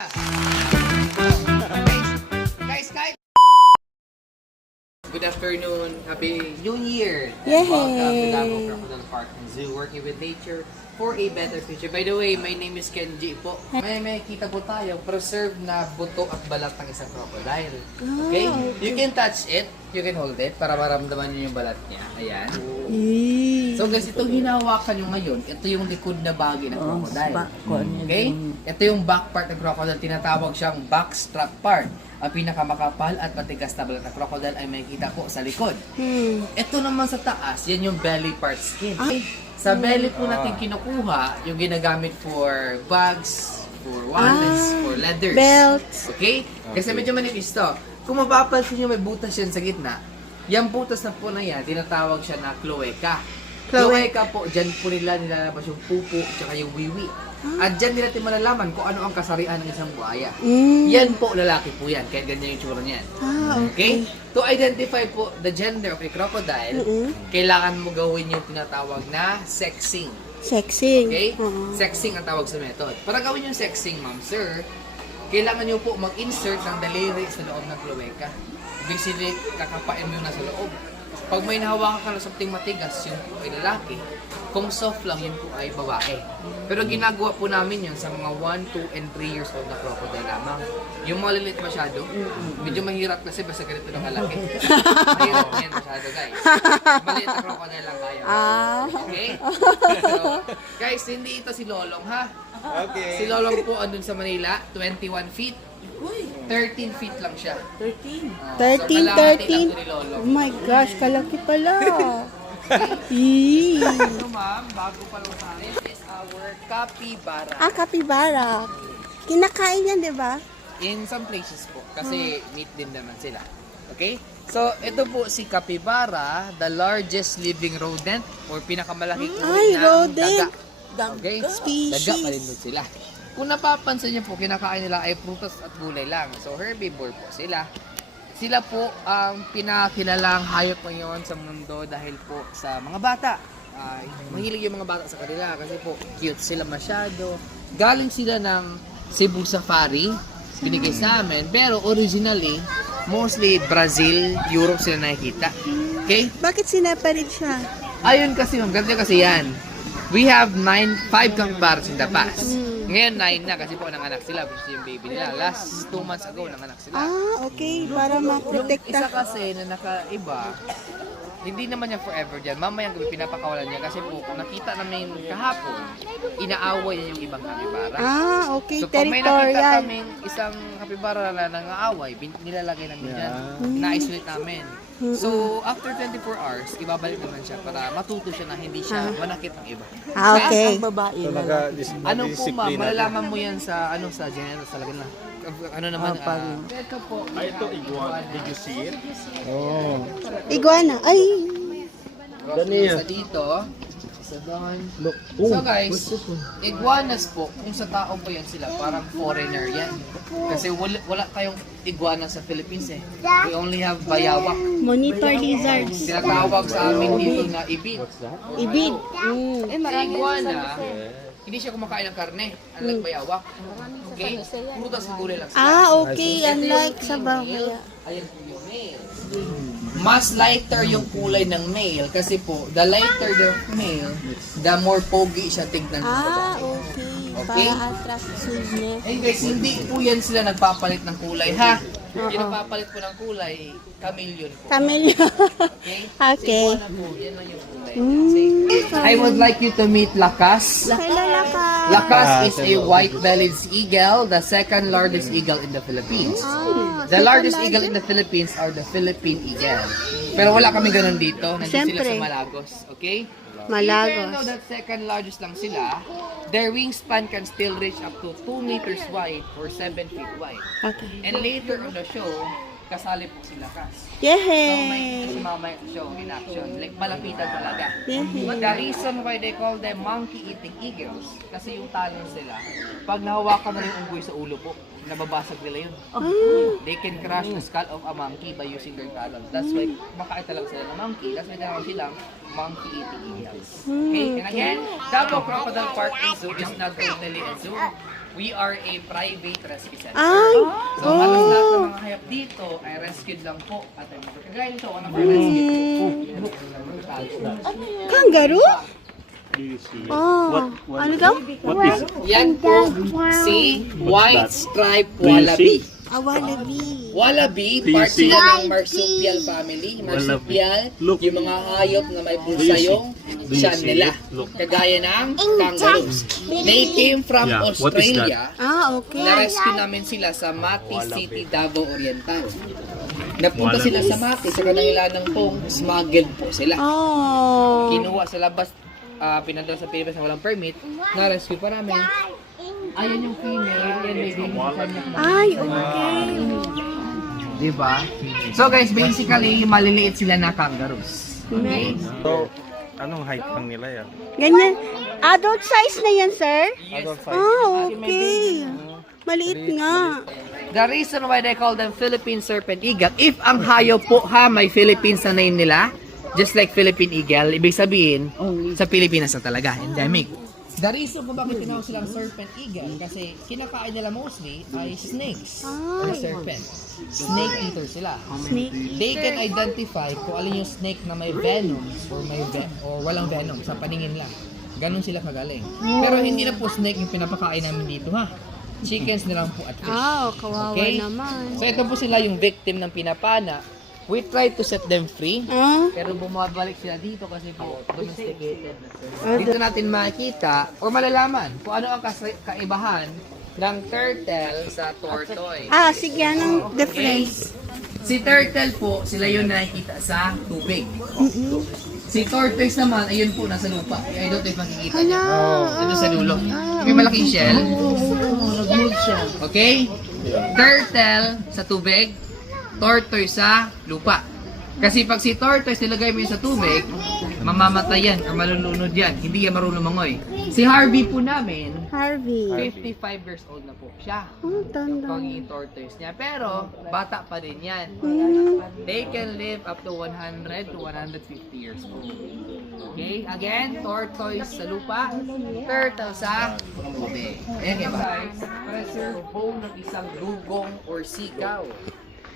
Guys. Good afternoon. Happy New Year. Yay! Welcome to Davao Crocodile Park and Zoo, working with nature for a better future. By the way, my name is Kenji po. May kita po tayong preserved na buto at balat ng isang crocodile. Okay? You can touch it. You can hold it para maramdaman nyo yung balat niya. Ayan. So guys, itong hinahawakan nyo ngayon, ito yung likod na bahagi ng crocodile. Okay? Ito yung back part ng crocodile. Tinatawag siyang backstrap part. Ang pinakamakapal at matigas na balat ng crocodile ay makikita po sa likod. Ito naman sa taas, yan yung belly part skin. Sa belly po natin kinukuha yung ginagamit for bags, for wallets, for leathers. Belts. Okay? Kasi medyo manipis to. Kung mapapansin nyo may butas yan sa gitna, yung butas na po na yan, tinatawag siya na cloaca. Cloaca po, dyan po nila nilalabas yung pupo at yung wiwi. At dyan nila natin malalaman kung ano ang kasarian ng isang buhaya. Yan po, lalaki po yan. Kaya ganyan yung tsura niyan. Okay? To identify po the gender of a crocodile, kailangan mo gawin yung tinatawag na sexing. Sexing. Okay? Sexing ang tawag sa method. Para gawin yung sexing, ma'am, sir, kailangan nyo po mag-insert ng daliri sa loob ng cloaca. Basically, kakapain mo yun na sa loob. Pag may nahawakan ka na something matigas, yun po ay lalaki. Kung soft lang, yun po ay babae. Pero ginagawa po namin yun sa mga 1, 2, and 3 years old na crocodile lamang. Yung maliliit masyado, medyo mahirap kasi basta ganito ng kalaki. Mahirap yan masyado, guys. Maliit na crocodile lang tayo. Okay? So, guys, hindi ito si Lolong, ha? Okay. Si Lolong po andun sa Manila, 21 feet. 13 feet lang siya. 13, So, 13. ni Lolong. Oh my gosh, kalaki pala. So, ma'am, bago pa lang sa akin, this is our capybara. Capybara. Kinakain yan, di ba? In some places po, kasi meat din naman sila. Okay? So, ito po si capybara, the largest living rodent or pinakamalaking uri ng rodent. daga. Okay? Species. Daga pa rin doon sila. Kung napapansin niyo po, kinakain nila ay prutas at gulay lang. So, herbivore po sila. Sila po ang pinakilalang hayop ngayon sa mundo dahil po sa mga bata. Mahilig yung mga bata sa kanila kasi po cute sila masyado. Galing sila ng Cebu Safari, binigay sa amin. Pero originally, mostly Brazil, Europe sila nakikita. Okay? Bakit sinaparit siya? Ayun kasi, ma'am, ganito kasi yan. We have 5 capybaras in the past. Ngayon 9 na kasi po nanganak sila, which is yung baby nila. Last 2 months ago nanganak sila. Okay. Para Yung isa maprotekta. kasi na nakaiba, hindi naman yan forever dyan. Mamayang gabi pinapakawalan niya kasi po kung nakita namin kahapon, inaaway niya yung ibang kapibara. Okay. So pag may nakita Territorial. kaming isang kapibara na nangaaway, nilalagay namin dyan. Na-isolate namin. So after 24 hours, ibabalik naman siya para matuto siya na hindi siya manakit ng iba. Okay. So, Ano po ma'am, malalaman mo yan sa sa genetics talaga na. Ano naman, ito po. Ito, iguana. Did you see it? Iguana. Ay. Isa dito. Isa doon. So guys, iguanas po, kung sa tao po yan sila, parang foreigner yan. Kasi wala kayong iguana sa Philippines eh. We only have bayawak. Monitor lizards. Tinatawag sa amin dito na ibid. Ibig. Sa iguana, hindi siya kumakain ng karne, unlike bayawak. Okay? Prutas sa gulay lang sila. Okay. Unlike sa baboy. Ayan po yung male. Mas lighter yung kulay ng male kasi po, the lighter the male, the more pogi siya tignan po. Okay. Okay? Para attractiveness. Eh guys, hindi po yan sila nagpapalit ng kulay, ha? Yung nagpapalit po ng kulay, chameleon po. Camellia. Okay? Okay. Iguana po, yan lang yung kulay. I would like you to meet Lakas. Kilala ka. Lakas is a white-bellied eagle, the second largest eagle in the Philippines. The largest eagle in the Philippines are the Philippine eagle. Pero wala kami ganun dito. Nandito sila Siyempre. sa Malagos. Okay? Malagos. Even though that second largest lang sila, their wingspan can still reach up to 2 meters wide or 7 feet wide. Okay. And later on the show, kasali po si Lakas. So, may Yay! si Mama show in action. Like, malapitan talaga. Yay! But the reason why they call them monkey-eating eagles, kasi yung talons nila, pag nahawakan na yung unggoy sa ulo po, nababasag nila yun. They can crush the skull of a monkey by using their talons. That's why, kumakain talaga sila ng monkey. That's why tinawag silang monkey-eating eagles. Okay, and again, Davao Crocodile Park and Zoo is not only a zoo. we are a private rescue center. Ay! So, halos lahat ng mga hayop dito ay rescued lang po. At kagaya nito, ano ba rescue? Kangaroo? Do you see it? Oh, ano daw? What is it? Yan po, si white striped Do you wallaby. see? A wallaby. Wallaby, Do you part see? sila ng marsupial family. Marsupial, Look. yung mga hayop na may bulsa Do you see? yung Do you tiyan see nila. it? Look. Kagaya ng kangaroos. They came from Yeah, what is that? Australia. Ah, okay. Na-rescue namin sila sa Mati City, Davao Oriental. Napunta sila sa Mati, sa kanilang pong smuggled po sila. Oh. Kinuha sa labas, pinadala sa Pilipinas na walang permit, na-rescue pa namin. Ayan yung female, yan may baby sa kanya. Ay, okay. Diba? So guys, basically, maliliit sila na kangaroos. Okay? So, anong height lang nila yan? Ganyan. Adult size na yan, sir? Yes. Ah, okay. Maliit nga. The reason why they call them Philippine Serpent Eagle, if ang hayop po may Philippines na name nila, just like Philippine Eagle, ibig sabihin, sa Pilipinas na talaga, endemic. The reason kung bakit tinawag silang Serpent Eagle, kasi kinakain nila mostly ay snakes or serpent. Snake eater sila. Snake. They can identify kung alin yung snake na may venom or walang venom sa paningin lang. Ganon sila kagaling. Pero hindi na po snake yung pinapakain namin dito ha. Chickens na lang po at fish. Ah, kawawa Okay? naman. So ito po sila yung victim ng pinapana. We try to set them free. Ah, Pero bumabalik sila dito kasi po domesticated na sir. Dito natin makikita o malalaman kung ano ang kaibahan ng turtle sa tortoise. ah sige, anong difference? Si turtle po, sila yung nakikita sa tubig. Si tortoise naman, ayun po, nasa lupa. I don't know if makikita niya. Ito sa dulo. May malaking shell. Okay? Turtle sa tubig, tortoise sa lupa. Kasi pag si tortoise nilagay mo yun sa tubig, mamamatay yan or malulunod yan. Hindi yan marunong mangoy. Si Harvey po namin, Harvey. 55 years old na po siya. Oh, tanda. Pagiging tortoise niya. Pero, bata pa din yan. They can live up to 100 to 150 years old. Okay? Again, tortoise sa lupa, turtle sa tubig. Ayan guys, preserve bone ng isang dugong or sikaw.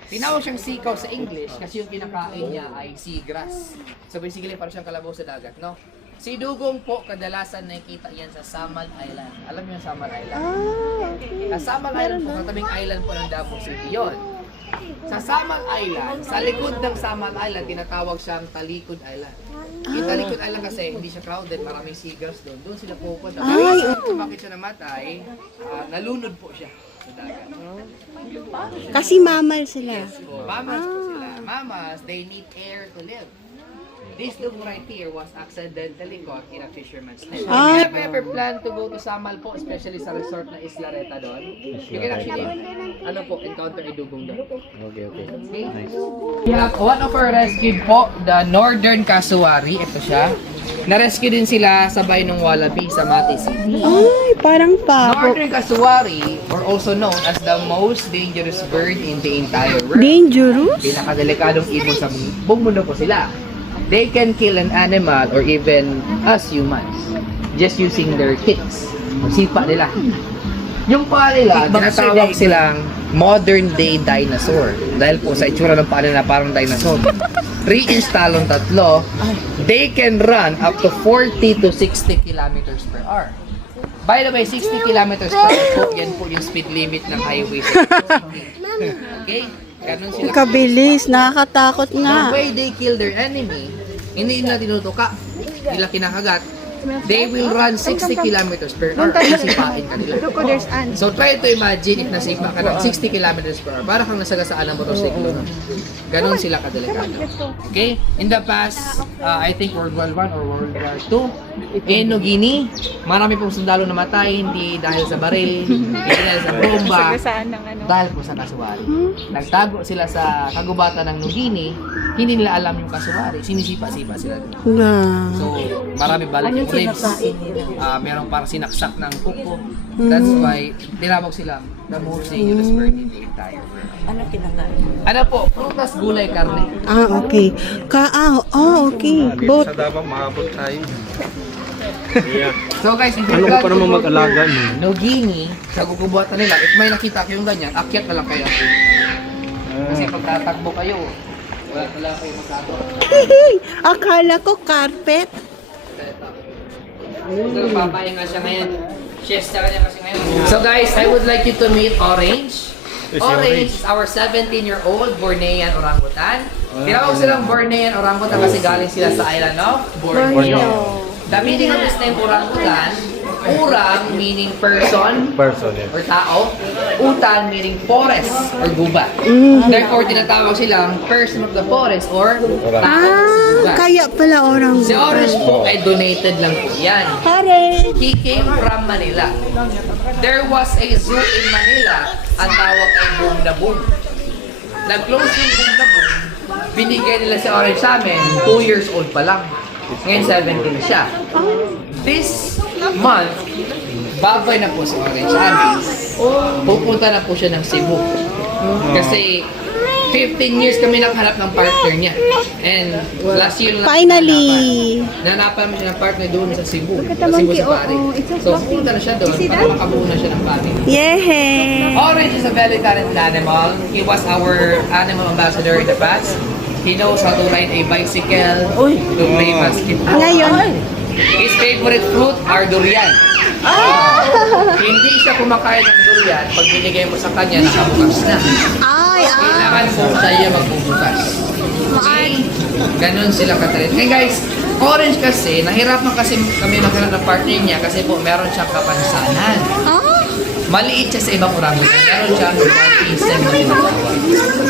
Tinawag siyang sikaw sa English kasi yung kinakain niya ay seagrass. So basically, parang siyang kalabaw sa dagat, no? Si dugong po, kadalasan nakikita yan sa Samal Island. Alam niyo yung Samal Island? Ah, okay. Sa Samal Island po, katabing island po ng Davao City yun. Sa Samal Island, sa likod ng Samal Island, tinatawag siyang Talikod Island. Yung Talikod Island kasi, hindi siya crowded, maraming seagulls doon. Doon sila pupunta. Ay, Kung bakit siya namatay, nalunod po siya sa dagat. Kasi mamal sila. Mamas po sila. Mamas, they need air to live. This dog right here was accidentally caught in a fisherman's net. Ah. If you ever plan to go to Samal po, especially sa resort na Islareta doon, you can actually, encounter a dugong doon. Okay. Okay? We have one of our rescued po, the Northern Kasuari. Ito siya. Na-rescue din sila sabay ng wallaby sa Mati City. Ay, parang papo. Northern Kasuari, or also known as the most dangerous bird in the entire world. Dangerous? Pinakadelikadong ibon sa buong mundo po sila. They can kill an animal or even us humans just using their ticks. Sipa nila. Yung paa nila, tinatawag silang modern day dinosaur. Dahil po sa itsura ng paa nila parang dinosaur. 3-inch talon tatlo, they can run up to 40 to 60 kilometers per hour. By the way, 60 kilometers per hour po, yan po yung speed limit ng highway. Okay? Ganun sila. Kabilis, nakakatakot The nga. way they kill their enemy, hindi nila tinutuka, hindi nila kinakagat, they will run 60 kilometers per hour kasi sipain ka nila. So try to imagine if nasipa ka ng 60 kilometers per hour, para kang nasagasaan ng motorsiklo. Ganon sila kadelikado. Okay? In the past, I think World War I or World War II, in New Guinea, marami pong sundalo namatay, hindi dahil sa baril, hindi dahil sa bomba, dahil po sa kasuwari. Nagtago sila sa kagubatan ng New Guinea, hindi nila alam yung kasuwari, sinisipa-sipa sila. So, marami balik yung ribs, merong parang sinaksak ng kuko. That's why, tinawag silang the most dangerous bird in the entire world. Ano po? Prutas, gulay, karne. Ah, okay. Okay. Both. Sa Davao, maabot tayo. Yeah. So guys, if Ano you've ka got pa naman to go mag-alaga to nun? Nogini, sa gugubuhatan nila, if may nakita kayong ganyan, akyat na lang kayo. Kasi pag tatakbo kayo, wala talaga kayo magagawa. Akala ko carpet. So, papahinga siya ngayon. Siesta ka niya kasi ngayon. So guys, I would like you to meet Orange. Yes, Orange is our 17-year-old Bornean orangutan. Tinawag silang Bornean orangutan kasi galing sila sa island of Borneo. The meaning of this name orangutan, urang meaning person Person, yeah. or tao, utan meaning forest or gubat. Therefore, tinatawag silang person of the forest or tao. gubat. Kaya pala orang. Si Orange po ay donated lang po yan. Pare. He came from Manila. There was a zoo in Manila. Ang tawag ay Boom na Boom. Nag-close yung Boom na Boom. Binigay nila si Orange sa amin. 2 years old pa lang. Ngayon 17 siya. This month, babay na po si Orange sa amin. Pupunta na po siya ng Cebu. Kasi 15 years kami nakahanap ng partner niya. And last year lang Finally. nanapan mo siya ng partner doon sa Cebu. Sa Cebu sa pari. So pupunta na siya doon para makabuo na siya ng family. Yehey. Orange is a very talented animal. He was our animal ambassador in the past. He knows how to ride a bicycle, to play basketball. Ngayon. His favorite fruit are durian. Hindi siya kumakain ng durian. Pag binigay mo sa kanya, nakabukas na. Kailangan po tayo magbubukas. Okay? Ganon sila katalit. Hey guys, Orange kasi, nahirapan kasi kami maghanap ng partner niya kasi po meron siyang kapansanan. Maliit siya sa ibang orangutan. Meron siyang dwarfism na tinatawag.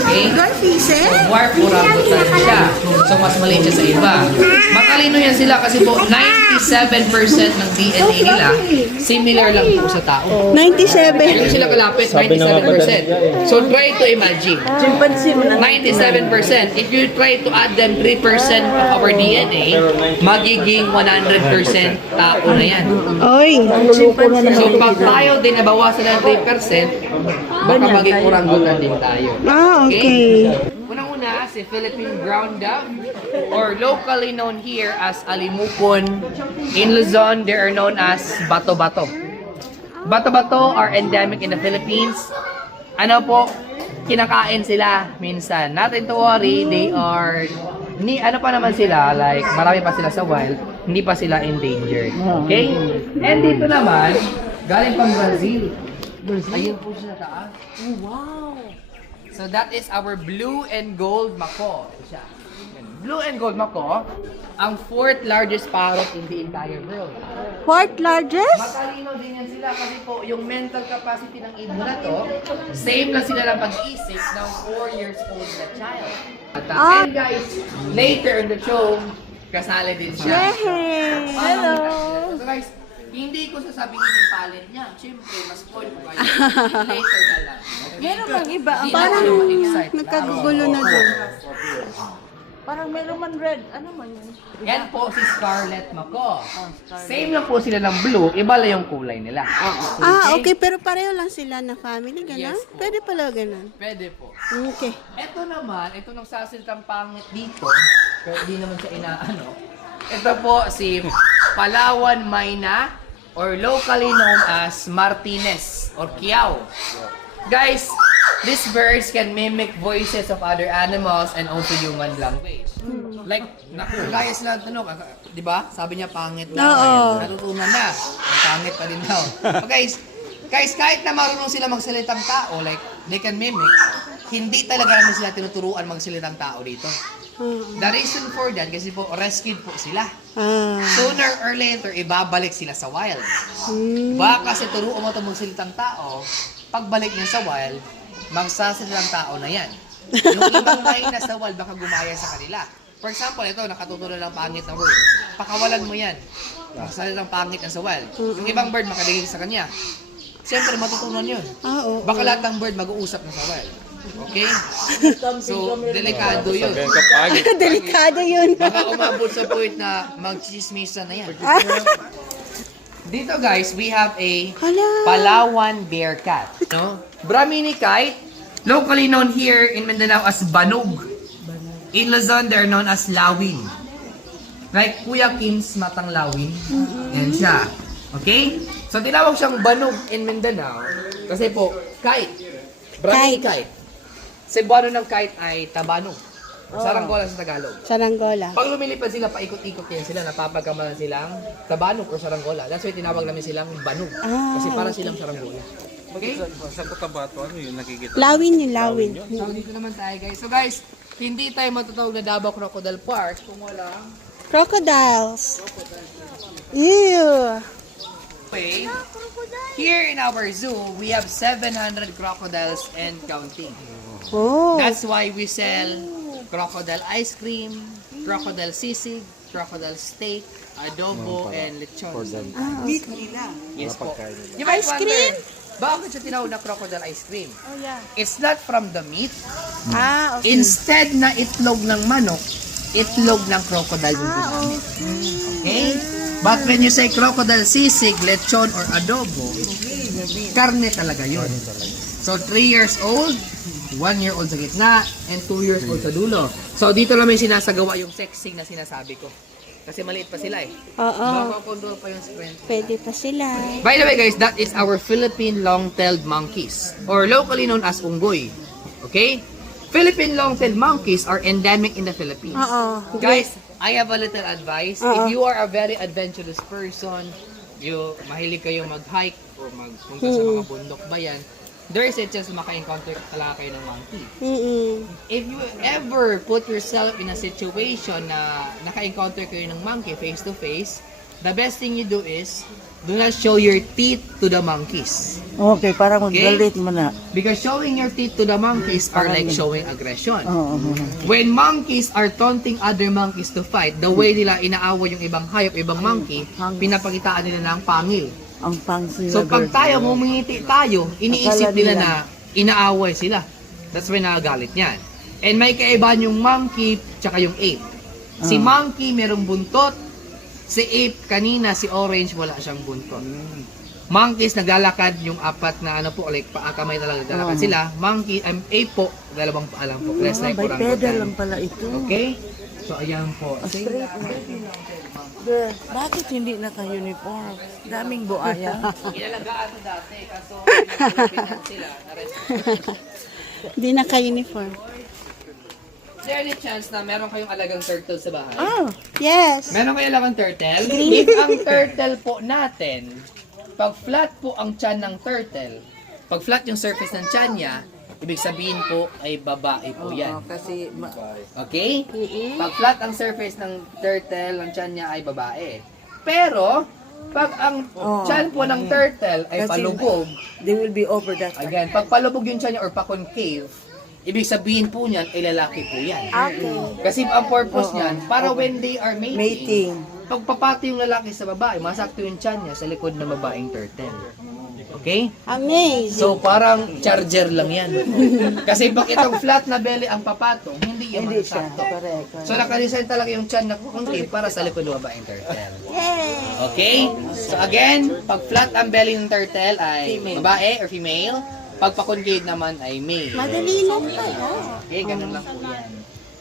Okay? Garfise? So, dwarf orangutan siya. So, mas maliit siya sa iba. Matalino yan sila kasi po 97% ng DNA nila similar lang po sa tao. 97. Hindi sila kalapit, 97%. So, try to imagine. 97%. If you try to add them 3% of our DNA, magiging 100% tao na yan. Oy. So, pag tayo din nabawasan ng 3%, baka maging orangutan din tayo. Okay. Unang-una, si Philippine ground dove, or locally known here as alimupon. In Luzon, they are known as bato-bato. Bato-bato are endemic in the Philippines. Ano po, kinakain sila minsan. Nothing to worry, they are, ano pa naman sila, like marami pa sila sa wild, hindi pa sila endangered. Okay? And dito naman, galing pang Brazil. Ayun po siya sa taas. Oh, wow! So that is our blue and gold mako. Ito siya. Blue and gold mako, ang 4th largest parrot in the entire world. 4th largest? Matalino din yan sila kasi po yung mental capacity ng ibon na to, same lang sila ng pag-iisip ng 4 years old na child. And guys, later in the show, kasali din siya. Yehey. Hello. So guys, hindi ko sasabihin yung talent niya. Siyempre, mas point ko kayo. Later na lang. Meron bang iba? Parang ma-excite. nagkagugulo na doon. Parang meron man red. Ano man yun? Yan po si Scarlet Mako. Same lang po sila ng blue, iba lang yung kulay nila. Okay. Pero pareho lang sila na family, gano'n? Yes po. Pwede pala gano'n. Pwede po. Okay. Ito naman, ito nang sasalitang pangit dito, pero di naman siya inaano. Ito po si Palawan Mayna, or locally known as Martinez or Kiao. Guys, these birds can mimic voices of other animals and also human language. Like, nakakaya sila tanong, di ba? Sabi niya pangit na. Oo. Natutunan na. Pangit pa din daw. Okay, guys, kahit na marunong sila magsalitang tao, like, they can mimic, hindi talaga namin sila tinuturuan magsalitang tao dito. The reason for that, kasi po, rescued po sila. Sooner or later, ibabalik sila sa wild. Baka kasi turuan mo ito magsalitang tao, pagbalik niya sa wild, magsasalitang tao na yan. Yung ibang lain na sa wild, baka gumaya sa kanila. For example, ito, nakatutunan ng pangit na word. Pakawalan mo yan. Magsalitang pangit na sa wild. Yung ibang bird, makaligig sa kanya. Siyempre, matutunan yun. Baka lahat ng bird mag-uusap na sa wild. Okay? So, delikado yun. Delikado yun. Baka umabot sa point na mag-chismisan na yan. Dito guys, we have a Palawan bear cat. No? Brahmini kite, locally known here in Mindanao as Banog. In Luzon, they're known as Lawin. Like Kuya Kim's Matanglawin. Yan siya. Okay? So tinawag siyang banog in Mindanao kasi po, kite. Maraming kite. Cebuano ng kite ay tabanog. Saranggola sa Tagalog. Saranggola. Pag lumilipad sila, paikot-ikot yan sila, napapagkamalan silang tabanog o saranggola. That's why tinawag namin silang banog. Kasi para silang saranggola. Okay? Sa Cotabato, ano yun? Nakikita? Lawin yung lawin. So dito naman tayo guys. So guys, hindi tayo matutawag na Davao Crocodile Park kung walang Crocodiles. Ew. way. Here in our zoo, we have 700 crocodiles and counting. Oh. That's why we sell crocodile ice cream, crocodile sisig, crocodile steak, adobo, and lechon. Yes po. You might Ice cream? wonder, bakit siya tinawag na crocodile ice cream? Oh, yeah. It's not from the meat. Okay. Instead na itlog ng manok, itlog ng crocodile yung ginamit. Okay? But when you say crocodile sisig, lechon, or adobo, karne talaga yun. So 3 years old, 1 year old sa gitna, and 2 years old sa dulo. So dito namin sinasagawa yung sexing na sinasabi ko. Kasi maliit pa sila eh. Oo. Makakontrol pa yung strength. Pwede pa sila. By the way guys, that is our Philippine long-tailed monkeys, or locally known as unggoy. Okay? Philippine long-tailed monkeys are endemic in the Philippines. Oo. Guys, I have a little advice. If you are a very adventurous person, mahilig kayo mag-hike or magpunta sa mga bundok bayan, there is a chance maka-encounter talaga kayo ng monkey. If you ever put yourself in a situation na naka-encounter kayo ng monkey face to face, the best thing you do is do not show your teeth to the monkeys. Okay, parang magalit mo na. Because showing your teeth to the monkeys are like showing aggression. When monkeys are taunting other monkeys to fight, the way nila inaaway yung ibang hayop, ibang monkey, pinapakitaan nila ng pangil. Ang pangsi. So pag tayo, ngumingiti tayo, iniisip nila na inaaway sila. That's why nagagalit niyan. And may kaibahan yung monkey tsaka yung ape. Si monkey merong buntot, si ape kanina, si orange wala siyang buntot. Monkeys naglalakad yung apat na ano po, like kamay talaga naglalakad sila. Monkey, ape po, dalawang paa lang po. Less like Bipedal lang pala ito. Okay? So ayan po. Bakit hindi naka-uniform? Daming buaya. Inalagaan ko dati, kaso pinag sila, na-rescue. Hindi naka-uniform. Is there any chance na meron kayong alagang turtle sa bahay? Oh, yes. Meron kayong alagang turtle? If ang turtle po natin, pag flat po ang tiyan ng turtle, pag flat yung surface ng tiyan niya, ibig sabihin po ay babae po yan. Kasi Okay? Pag flat ang surface ng turtle, ang tiyan niya ay babae. Pero, pag ang tiyan po ng turtle ay palubog, they will be over that. again, pag palubog yung tiyan niya or pa-concave, ibig sabihin po niyan ay lalaki po yan. Okay. Kasi ang purpose niyan, para when they are mating, Mating. pag papati yung lalaki sa babae, masakto yung tiyan niya sa likod ng babaeng turtle. Okay? Amazing. So, parang charger lang yan. Kasi pag itong flat na belly ang papatong, hindi yan Hindi siya. masakto. Correct. So, nakadesign talaga yung tiyan na concave para sa likod ng babaeng turtle. Okay? So, again, pag flat ang belly ng turtle ay babae or female. Pag pa-concave naman ay male. Madali lang pala. Okay, ganun lang po yan.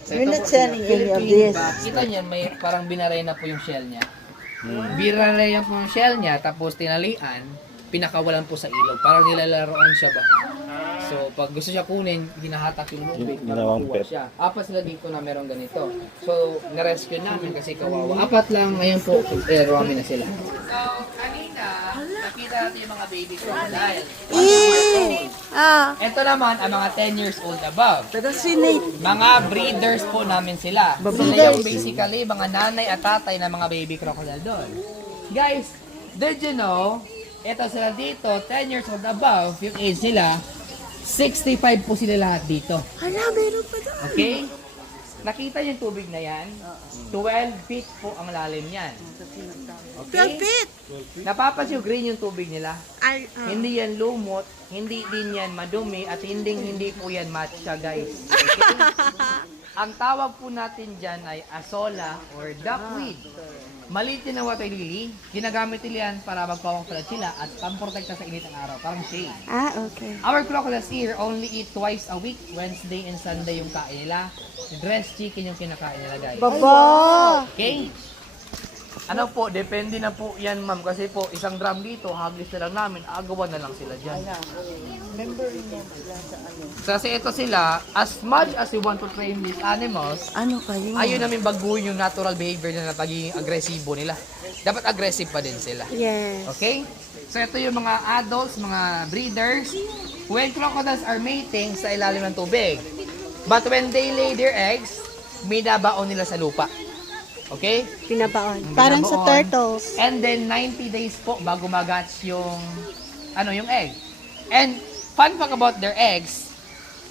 So, We're ito not po, selling any of Philippine this. box. Kita niyan, may parang binaray na po yung shell niya. Binaray na po yung shell niya, tapos tinalian, pinakawalan po sa ilog. Parang nilalaroan siya ba? So, pag gusto siya kunin, hinahatak yung lubig para Ginawang makuha pet. siya. Apat sila dito na meron ganito. So, na-rescue namin kasi kawawa. Apat lang, ngayon po, rami na sila. So, kanina, nakita natin yung mga baby crocodile. Ah, Ito naman, ang mga 10 years old above. Taga-sinate. Mga breeders po namin sila. Sila yung basically mga nanay at tatay ng mga baby crocodile doon. Guys, did you know, ito sila dito, 10 years old above, yung age nila, 65 po sila lahat dito. hala, meron pa doon. Okay? Nakita niyo yung tubig na yan? 12 feet po ang lalim niyan. 12 Okay? feet. Napapansin yung green yung tubig nila? Ay, Hindi yan lumot, hindi din yan madumi, at hindi po yan matcha, guys. Okay? Ang tawag po natin dyan ay asola or duckweed. Maliit din ang water lily. Ginagamit nila yan para magpapapalad sila at pamprotekta sa init ng araw. Parang shade. okay. Our crocodiles here only eat twice a week. Wednesday and Sunday yung kain nila. Dressed chicken yung kinakain nila, guys. Baba. Okay? Ano po, depende na po yan ma'am. Kasi po, isang drum dito, hagis na lang namin, agawan na lang sila dyan. Member niya sila sa ano. Kasi ito sila, as much as we want to train these animals, Ano kayo? ayaw namin baguhin yung natural behavior nila na pagiging agresibo nila. Dapat aggressive pa din sila. Yes. Okay? So ito yung mga adults, mga breeders. When crocodiles are mating sa ilalim ng tubig. But when they lay their eggs, minabaon nila sa lupa. Okay? Pinabaon. Parang sa Binabaon. turtles. And then 90 days po bago mag-hatch yung yung egg. And fun fact about their eggs,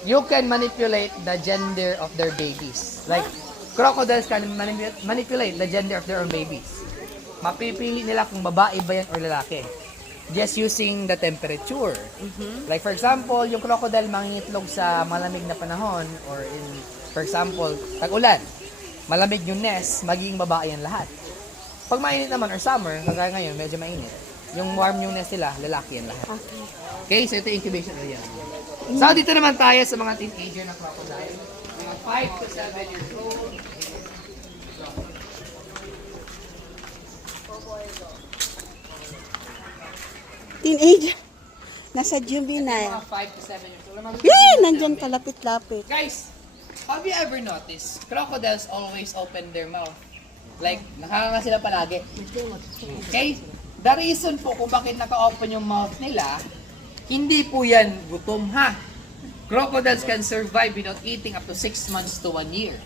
you can manipulate the gender of their babies. Like crocodiles can manipulate the gender of their own babies. Mapipili nila kung babae ba yan or lalaki. Just using the temperature. Like for example, yung crocodile mangingitlog sa malamig na panahon or for example, tag-ulan. Malamig yung nest, magiging babae yan lahat. Pag mainit naman or summer, kagaya ngayon, medyo mainit. Yung warm yung nest nila, lalaki yan lahat. Okay, so ito yung incubation area. So dito naman tayo sa mga teenager na crocodile. Mga 5 to 7 years old. Teenager. Nasa juvenile. Mga 5 to 7 years old. Yay! Nandyan palapit-lapit. Guys, have you ever noticed, crocodiles always open their mouth? Like, nakakanga sila palagi. Okay? The reason po kung bakit naka-open yung mouth nila, hindi po yan gutom ha. Crocodiles can survive without eating up to 6 months to 1 year.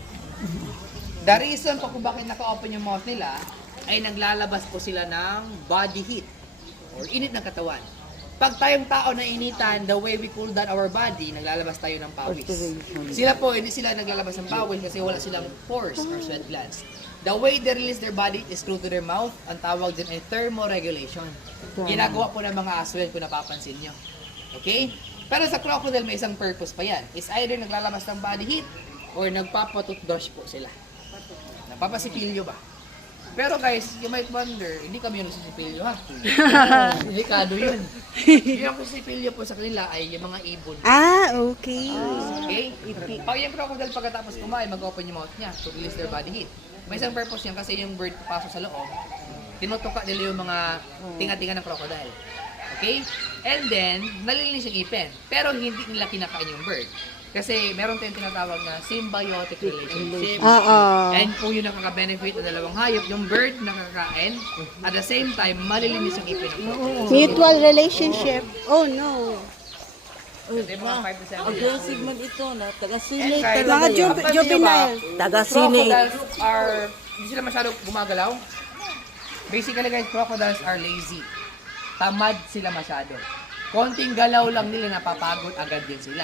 The reason po kung bakit naka-open yung mouth nila, ay naglalabas po sila ng body heat or init ng katawan. Pag tayong tao na initan, the way we cool down our body, naglalabas tayo ng pawis. Sila po, hindi sila naglalabas ng pawis kasi wala silang pores or sweat glands. The way they release their body is through to their mouth. Ang tawag din ay thermoregulation. Ginagawa po ng mga aswel kung napapansin nyo. Okay? Pero sa crocodile, may isang purpose pa yan. Is either naglalabas ng body heat or nagpapatutdosh po sila. Napapasipilyo ba? Pero guys, you might wonder, hindi kami yung sisipilyo ha. Delikado yun. Yung sisipilyo po sa kanila ay yung mga ibon. Ah, okay. Okay? Pag yung crocodile pagkatapos kumain, mag-open yung mouth niya to release their body heat. May isang purpose yan kasi yung bird papasok sa loob, tinutuka nila yung mga tinga-tinga ng crocodile. Okay? And then, nalilinis yung ipin. Pero hindi nila kinakain yung bird. Kasi meron tayong tinatawag na symbiotic relationship. Oo. And kung yun nakaka-benefit ng dalawang hayop, yung bird nakakain, at the same time, malilinis yung ipin. Mutual relationship. Oh, no. Kasi mga 5 to 7 years. Aggressive man ito na taga-sinate And guys, talaga Mga yan. juvenile. Taga-sinate. Crocodiles are, hindi sila masyado gumagalaw. Basically guys, crocodiles are lazy. Tamad sila masyado. Konting galaw lang nila, napapagod agad din sila.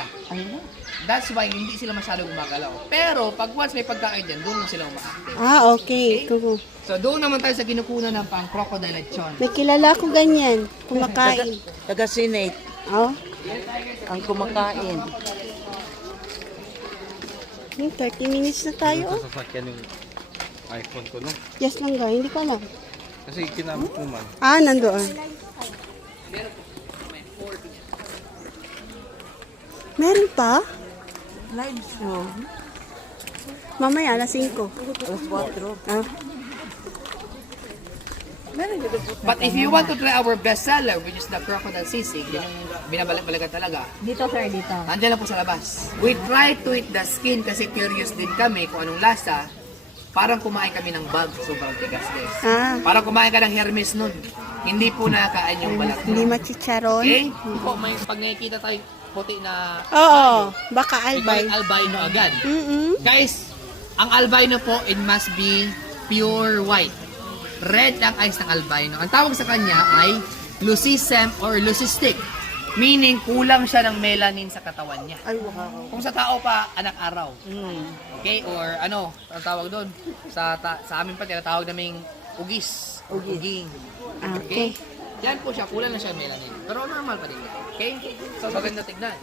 That's why hindi sila masyado gumagalaw. Pero pag once may pagkain dyan, doon lang sila umaaktive. Ah, okay. Cool. So doon naman tayo sa kinukunan ng pang crocodile lechon. May kilala ko ganyan. Kumakain. Taga-sinate. Oh. Ang kumakain. 30 minutes na tayo. Oh. Sasakyan yung iPhone ko, no? Yes lang ga. Hindi ko alam. Kasi kinamit mo man. Ah, nandoon. Meron pa? Live show. Mamaya, alas 5. Alas 4. Ah. But if you want to try our bestseller, which is the crocodile sisig, yun yung binabalik-balikan talaga. Dito sir, dito. Nandiyan lang po sa labas. We try to eat the skin kasi curious din kami kung anong lasa. Parang kumain kami ng bug, sobrang tigas guys. Ah. Parang kumain ka ng Hermes nun. Hindi po nakakain yung balat Hindi nun. machicharon. Okay? Po, may, pag nakikita tayo puti na Oo. Baka ito albay. yung albino agad. Mm-mm. Guys, ang albino po, it must be pure white. Red ang eyes ng albino. Ang tawag sa kanya ay leucism or leucistic. Meaning, kulang siya ng melanin sa katawan niya. Ay, wow. Kung sa tao pa, anak araw. Okay? Or ano, ang tawag doon? Sa amin pa, tinatawag naming ugis. Uging. Okay. Yan po siya, kulang na siya ng melanin. Pero normal pa din yan. Okay? So, maganda tignan.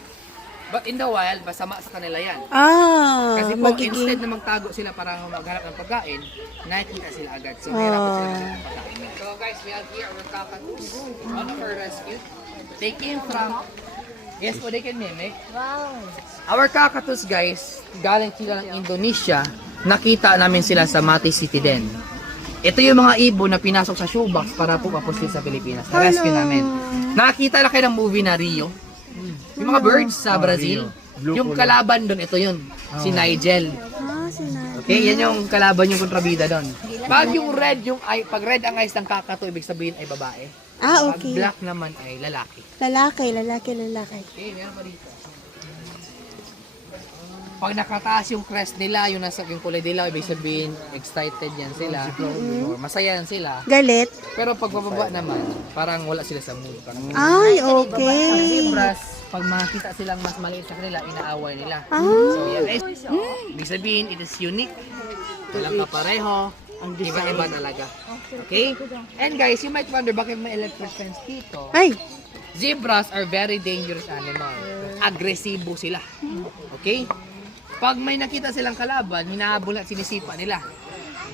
But in the wild, masama sa kanila yan. Ah, Kasi po, instead magiging... na magtago sila para maghanap ng pagkain, nakikita sila agad. So, mahirapan sila maghanap ng pagkain. So guys, we have here our kakatus. One of our rescue. They came from... Yes po, they can mimic. Wow. Our kakatus guys, galing sila ng Indonesia. Nakita namin sila sa Mati City din. Ito yung mga ibon na pinasok sa shoebox para po mapusin sa Pilipinas. Na-rescue namin. Nakakita na kayo ng movie na Rio? Yung mga birds sa Brazil. Yung kalaban doon, ito yun. Si Nigel. Okay, yan yung kalaban yung kontrabida doon. Pag yung red, pag red ang eyes ng kakato, ibig sabihin ay babae. Ah, Pag okay. black naman ay lalaki. Lalaki. Okay, meron pa dito. Pag nakataas yung crest nila, yung nasa yung kulay dilaw, ibig sabihin excited yan sila. Or masaya yan sila. Galit. Pero pag bababa naman, parang wala sila sa mood. Parang Ay, Ang okay. zebras, pag makita silang mas maliit sa kanila, inaaway nila. Ah. So yan, ibig sabihin, it is unique. Walang kapareho. Iba-iba talaga. Okay? And guys, you might wonder bakit may electric fence dito. Ay, Zebras are very dangerous animal. Agresibo sila. Okay? Pag may nakita silang kalaban, hinahabol at sinisipa nila.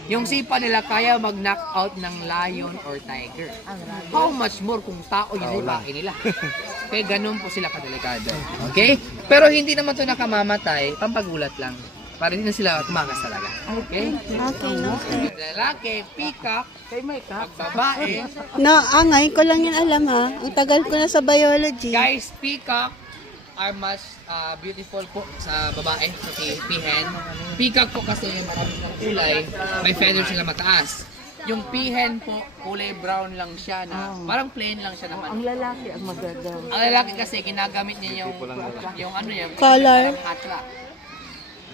Yung sipa nila kaya mag-knock out ng lion or tiger. How much more kung tao yung sipain nila. Kaya ganun po sila kadelikado. Okay? Pero hindi naman ito nakamamatay, pampagulat lang. Para hindi na sila tumakas talaga. Okay? okay. Lalaki, peacock, pag babae. No, ngayon ko lang yun alam ha. Ang tagal ko na sa biology. Guys, peacock are much beautiful po sa babae, sa pihen. Peacock po kasi marami ng kulay, may feathers sila mataas. Yung pihen po, kulay brown lang siya na, parang plain lang siya naman. Ang lalaki ang maganda. Ang lalaki kasi ginagamit niya yung ano yan, Color. parang hatra.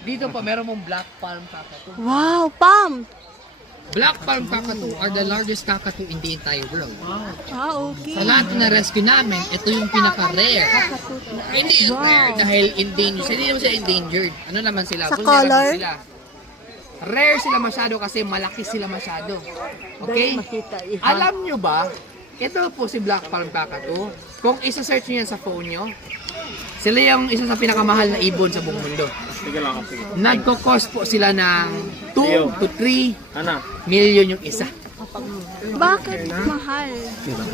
Dito po meron mong black palm cockatoo. Wow, Pam! Black palm cockatoo are the largest cockatoo in the entire world. Ah, okay. Sa lahat na rescue namin, ito yung pinaka-rare. Hindi yung rare dahil endangered. Hindi naman sila endangered. Ano naman sila? Sa Vulnerable color? Sila. Rare sila masyado kasi malaki sila masyado. Okay? Alam nyo ba, ito po si Black Palm Cockatoo. Kung isa-search nyo yan sa phone nyo, sila yung isa sa pinakamahal na ibon sa buong mundo. Nagko-cost po sila ng 2 to 3 million yung isa. Bakit mahal?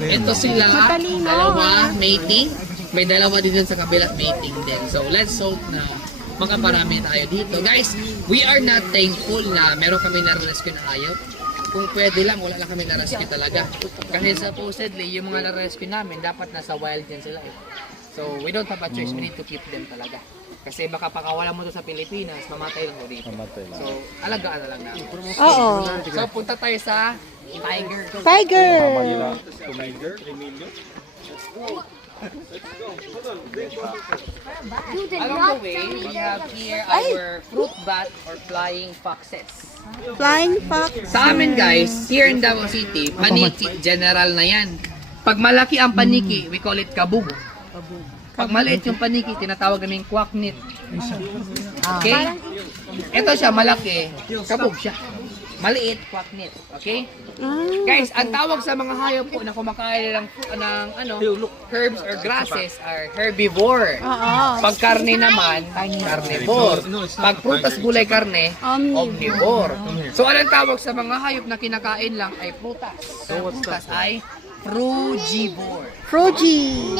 Ito sila, Matalino, dalawa, mating. May dalawa din dun sa kabila, mating din. So, let's hope na makaparami tayo dito. Guys, we are not thankful na meron kami na-rescue na hayop. Kung pwede lang, wala lang kami na-rescue talaga. Kasi supposedly, yung mga na-rescue namin, dapat nasa wild yan sila eh. So, we don't have a choice. We need to keep them talaga. Kasi baka pakawala mo to sa Pilipinas, mamatay lang mo dito. So, alagaan na lang namin. Oo. So, punta tayo sa tiger. Tiger! Along the way, we have here our fruit bat or flying foxes. Flying fox. Sa amin guys, here in Davao City, paniki, general na yan. Pag malaki ang paniki, we call it kabug. Pag maliit yung paniki, tinatawag naming kwaknit. Okay? Ito siya, malaki, kabug siya. Maliit, kwaknit. Okay? Guys, ang tawag sa mga hayop po na kumakain ng herbs or grasses are herbivore. Pag karne naman, carnivore. Pag prutas, gulay, karne, omnivore. So, anong tawag sa mga hayop na kinakain lang ay prutas. So, prutas ay frugivore. Frugy.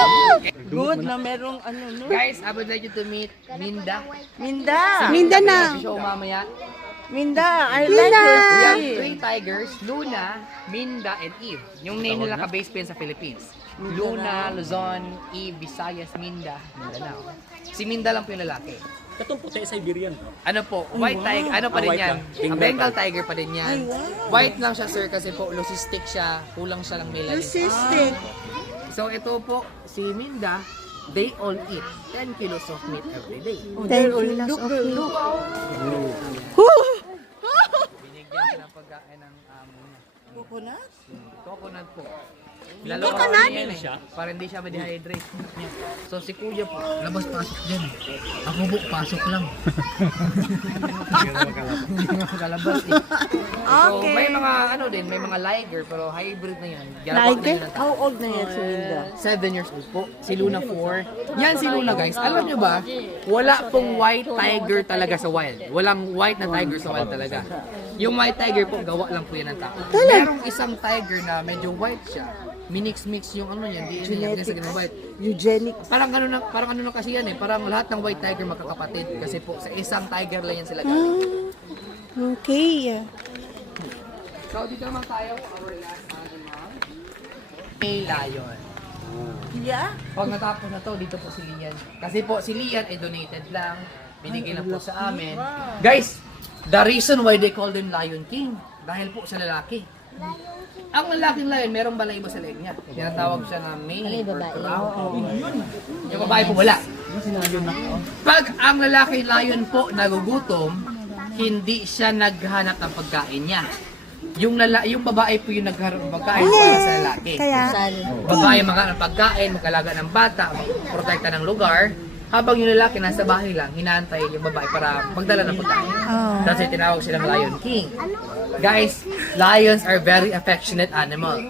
Good na merong ano no. Guys, I would like you to meet Minda. Minda. Mindanao. Show mamaya. Minda. I like Minda. We this. have 3 tigers, Luna, Minda, and Eve. Yung name nila ka-base pa yan sa Philippines. Luna, Luzon, Eve, Visayas, Minda, Mindanao. Si Minda lang po yung lalaki. Katong puti Siberian. Ano po, white tiger, ano pa rin white yan? lang. Bengal tiger pa rin yan. White lang siya sir kasi po leucistic siya, kulang siya ng melanin. Cystic. So ito po, si Minda, they all eat 10 kilos of meat every day. 10 kilos of meat. Binigyan siya ng pagkain ng amo niya. Coconut? Coconut po. Coconut? Yan, para hindi siya ma-dehydrate. So si kuya po, labas-pasok dyan. Ako po, pasok lang. Hindi na makalabas eh. So may mga ano din, may mga liger pero hybrid na yan. Liger? How old na yan si Minda? 7 years old po. Si Luna 4. Yan si Luna guys. Alam nyo ba, wala pong white tiger talaga sa wild. Walang white na tiger sa wild talaga. Yung white tiger po, gawa lang po yan ng tao. Merong isang tiger na medyo white siya. Minix-mix yung ano niya, DNA niya sa ganung white. Eugenic. Parang ano na kasi yan eh. Parang lahat ng white tiger magkakapatid. Kasi po sa isang tiger lang yan sila. Okay. So, dito naman tayo, our last animal. May lion. Yeah? Pag natapos na to, dito po si Lian. Kasi po, si Lian ay donated lang. Binigay lang po sa amin. Guys, the reason why they call them Lion King, dahil po sa lalaki. Ang lalaking lion, merong balahibo sa leg niya. Tinatawag siya na mane or crown. Yung babae po wala. Pag ang lalaki lion po nagugutom, hindi siya naghanap ng pagkain niya. Yung babae po yung naghanap ng pagkain para sa lalaki. Kaya, Babae maghanap ng pagkain, mag-alaga ng bata, protekta ng lugar. Habang yung lalaki nasa bahay lang, hinahantay yung babae para magdala ng pagkain. That's why tinawag silang Lion King. Guys, lions are very affectionate animal.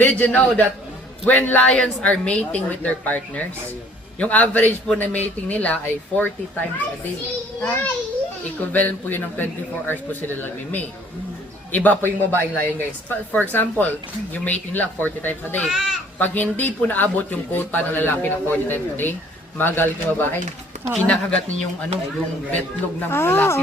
Did you know that when lions are mating with their partners, yung average po na mating nila ay 40 times a day. Equivalent po yun ng 24 hours po sila nag-mate. Iba po yung babaeng lion, guys. For example, yung mating nila 40 times a day. Pag hindi po naabot yung quota ng lalaki na 40 times a day, magalit yung babae. Kinakagat niya yung yung betlog ng lalaki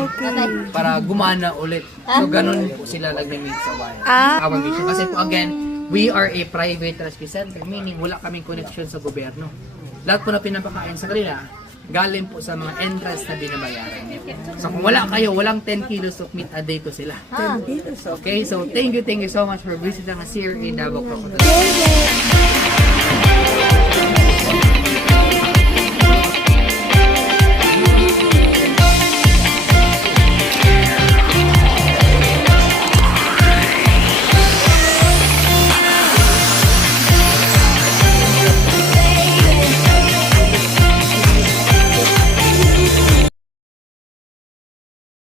para gumana ulit. So ganun po sila nag-meet sa wild. Our mission. Kasi po again, we are a private rescue center, meaning wala kaming connection sa gobyerno. Lahat po na pinapakain sa kanila, galing po sa mga entrance na binabayaran. So kung wala kayo, walang 10 kilos of meat a day po sila. 10 kilos. Okay, so thank you so much for visiting us here in Davao Crocodile.